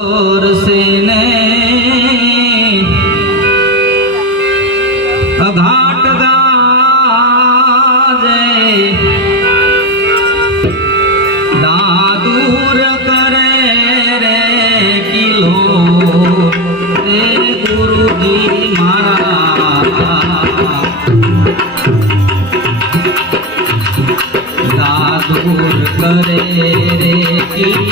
सेने घाट गाजे दादूर करे रे किलो रे गुरुजी मारा दादूर करे रे किलो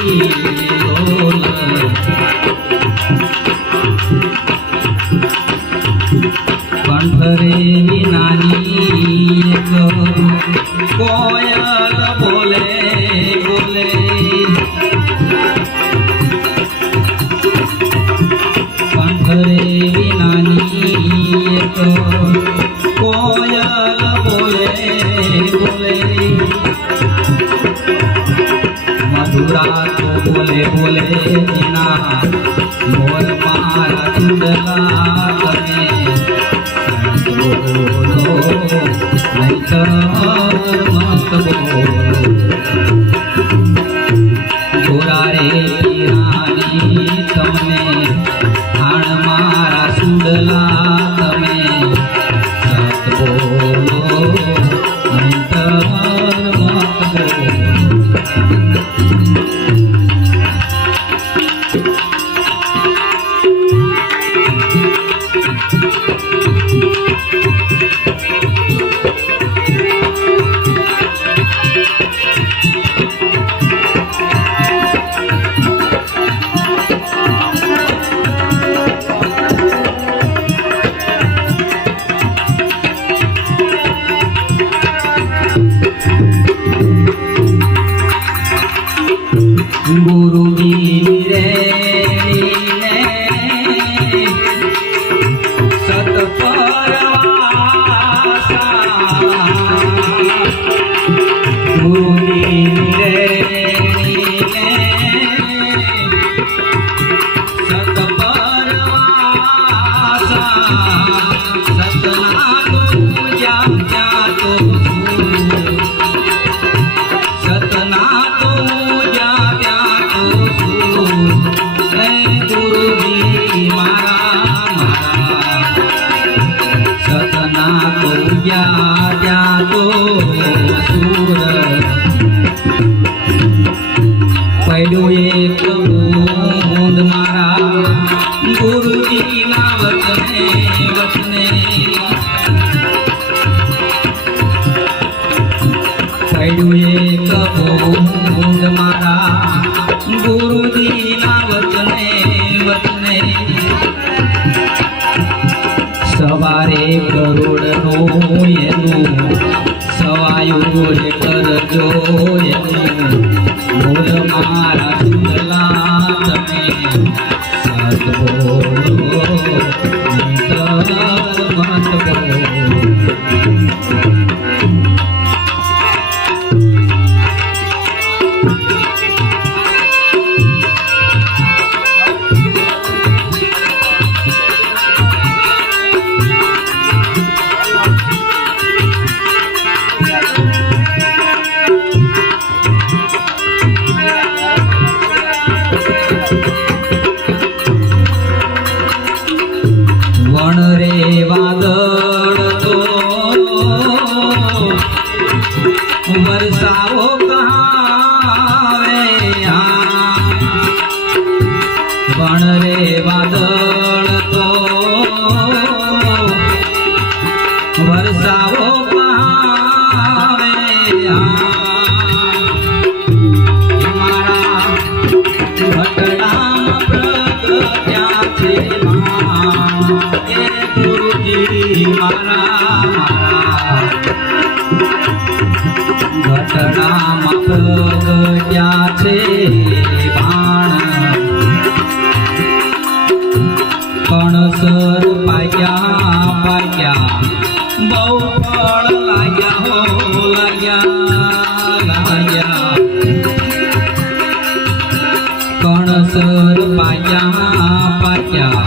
कंठरे नानी कोयल बोले बोले कंठरे नानी कोयल बोले बोले मधुरा तो बोले बोले जीना मोर मारा चुड़ला करे बोलो नहीं मत बोलो गोरा रे रानी तमने हाण मारा सुडला तमे सत बोलो नहीं मत बोलो गुरुजी रे सतपरवासा गुरुजी रे सतपरवासा सतना तुझ्या तो सतना तुझ्या गुरुजी मारा सतना तुझ्या तो सूर पहलू एक बूंद मारा गुरुजी ना वचने वचने पहलू एक बूंद मारा गुरुजी ना वचने वचने सवारे करोड़ नो एनु सवायु रे करजो एनु बोल मारा सुंदला तमे सत बोलो मत बोलो वण रे वादळ तो वरसावो कहावे वण रे वादळ तो वरसावो कहावे मारा घटनाम प्रगट्या छे गुरुजी मारा घटनाમાં પ્રગટ્યા છે બાણ કણસર પાગ્યા પાગ્યા બહુ ફળ લાગ્યા હો લાગ્યા લાગ્યા કણસર પાગ્યા પાગ્યા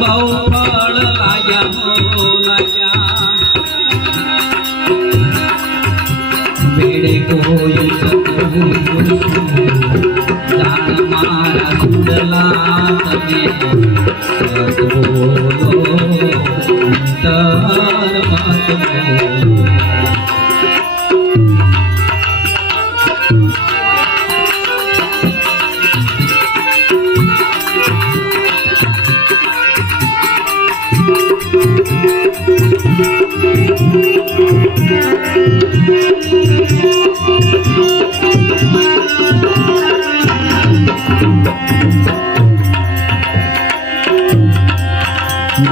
બહુ ફળ લાગ્યા હો લાગ્યા बेड़े कोई सतगुरु जान मारा સુડલા તમે સદબોલો અંતર મત બોલો.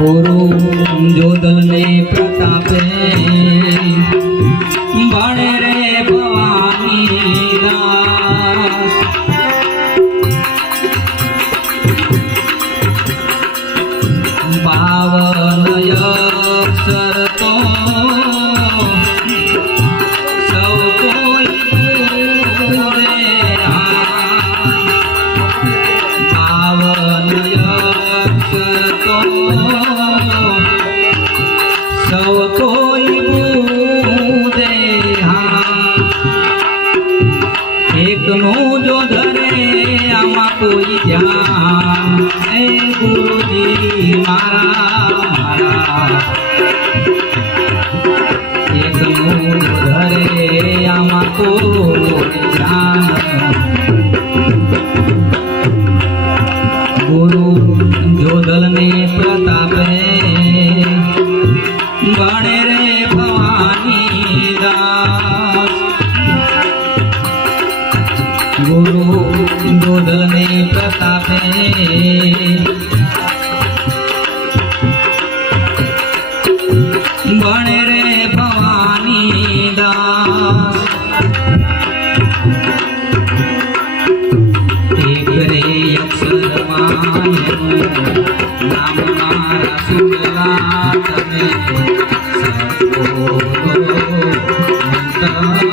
ગુરુ જોદલ ને પ્રતાપે ભણે રે ભવાની દાસ. બાવન અક્ષર તો સૌ કોઈ બોલે. બાવન અક્ષર તો સૌ કોઈ બુદે. એકનું જો ધરે આમાં કોઈ ધ્યાન હે ગુરુજી મારા. એકનું જો ધરે આમાં કોઈ ધ્યાન. ગુરુ જોદલ ને પ્રતાપે ભણે રે ભવાની દાસ. ગુરુ જોદલ ને પ્રતાપે ભણે રે ભવાની દાસ. એક રે અક્ષરમાં નામ મારા સુડલા તમે સદબોલો અંતર